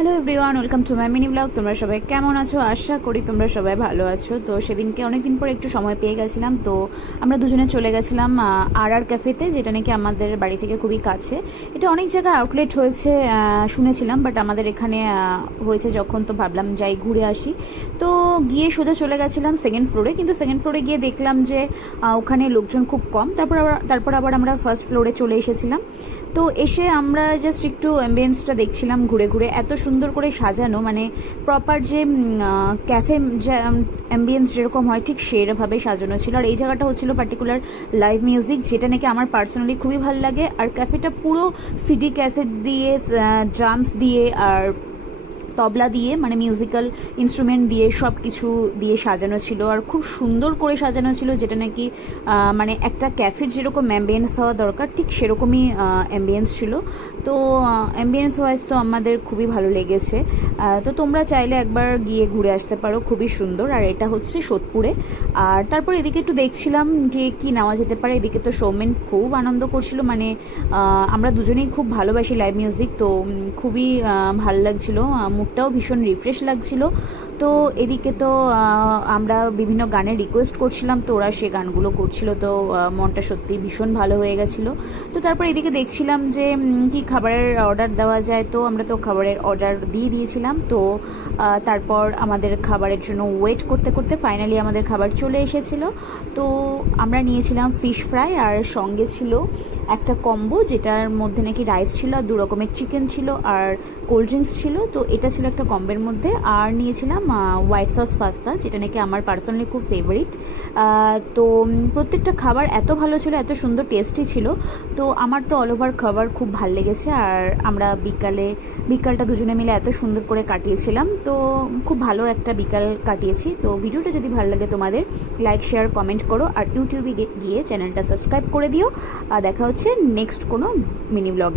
Hello everyone, welcome to my mini blog. তোমরা সবাই কেমন আছো? আশা করি তোমরা সবাই ভালো আছো। তো সেদিনকে অনেকদিন পর একটু সময় পেয়ে গেছিলাম, তো আমরা দুজনে চলে গেছিলাম আর ক্যাফেতে, যেটা নাকি আমাদের বাড়ি থেকে খুবই কাছে। এটা অনেক জায়গায় আউটলেট হয়েছে শুনেছিলাম, বাট আমাদের এখানে হয়েছে যখন, তো ভাবলাম যাই ঘুরে আসি। তো গিয়ে সোজা চলে গেছিলাম সেকেন্ড ফ্লোরে, কিন্তু সেকেন্ড ফ্লোরে গিয়ে দেখলাম যে ওখানে লোকজন খুব কম। তারপর আবার আমরা ফার্স্ট ফ্লোরে চলে এসেছিলাম। তো এসে আমরা জাস্ট একটু অ্যাম্বিয়েন্সটা দেখছিলাম ঘুরে ঘুরে। এত সুন্দর করে সাজানো, মানে প্রপার যে ক্যাফে অ্যাম্বিয়েন্স যেরকম হয় ঠিক সেরভাবে সাজানো ছিল। আর এই জায়গাটা হচ্ছিল পার্টিকুলার লাইভ মিউজিক, যেটা নাকি আমার পার্সোনালি খুবই ভালো লাগে। আর ক্যাফেটা পুরো সিডি ক্যাসেট দিয়ে, ড্রামস দিয়ে আর তবলা দিয়ে, মানে মিউজিক্যাল ইনস্ট্রুমেন্ট দিয়ে সব কিছু দিয়ে সাজানো ছিল। আর খুব সুন্দর করে সাজানো ছিল, যেটা নাকি মানে একটা ক্যাফের যেরকম অ্যাম্বিয়েন্স হওয়া দরকার ঠিক সেরকমই অ্যাম্বিয়েন্স ছিল। তো অ্যাম্বিয়েন্স ওয়াইজ তো আমাদের খুবই ভালো লেগেছে। তো তোমরা চাইলে একবার গিয়ে ঘুরে আসতে পারো, খুবই সুন্দর। আর এটা হচ্ছে সোদপুরে। আর তারপর এদিকে একটু দেখছিলাম যে কি নেওয়া যেতে পারে। এদিকে তো সৌমেন খুব আনন্দ করছিল, মানে আমরা দুজনেই খুব ভালোবাসি লাইভ মিউজিক, তো খুবই ভালো লাগছিলো, মুডটাও ভীষণ রিফ্রেশ লাগছিল। তো এদিকে তো আমরা বিভিন্ন গানের রিকোয়েস্ট করছিলাম, তো ওরা সে গানগুলো করছিল। তো মনটা সত্যি ভীষণ ভালো হয়ে গেছিলো। তো তারপর এদিকে দেখছিলাম যে কি খাবারের অর্ডার দেওয়া যায়। তো আমরা তো খাবারের অর্ডার দিয়ে দিয়েছিলাম। তো তারপর আমাদের খাবারের জন্য ওয়েট করতে করতে ফাইনালি আমাদের খাবার চলে এসেছিল। তো আমরা নিয়েছিলাম ফিশ ফ্রাই, আর সঙ্গে ছিল একটা কম্বো, যেটার মধ্যে নাকি রাইস ছিল, আর 2 রকমের চিকেন ছিল, আর কোল্ড ড্রিঙ্কস ছিল। তো এটা ছিল একটা কম্বের মধ্যে। আর নিয়েছিলাম হোয়াইট সস পাস্তা, যেটা নাকি আমার পার্সোনালি খুব ফেভারিট। তো প্রত্যেকটা খাবার এত ভালো ছিল, এত সুন্দর টেস্টি ছিল। তো আমার তো অল ওভার খাবার খুব ভালো লেগেছে। আর আমরা বিকালটা দুজনে মিলে এত সুন্দর করে কাটিয়েছিলাম। তো খুব ভালো একটা বিকাল কাটিয়েছি। তো ভিডিওটা যদি ভালো লাগে তোমাদের, লাইক শেয়ার কমেন্ট করো, আর ইউটিউবে গিয়ে চ্যানেলটা সাবস্ক্রাইব করে দিও। দেখা হচ্ছে নেক্সট কোনো মিনি ব্লগে।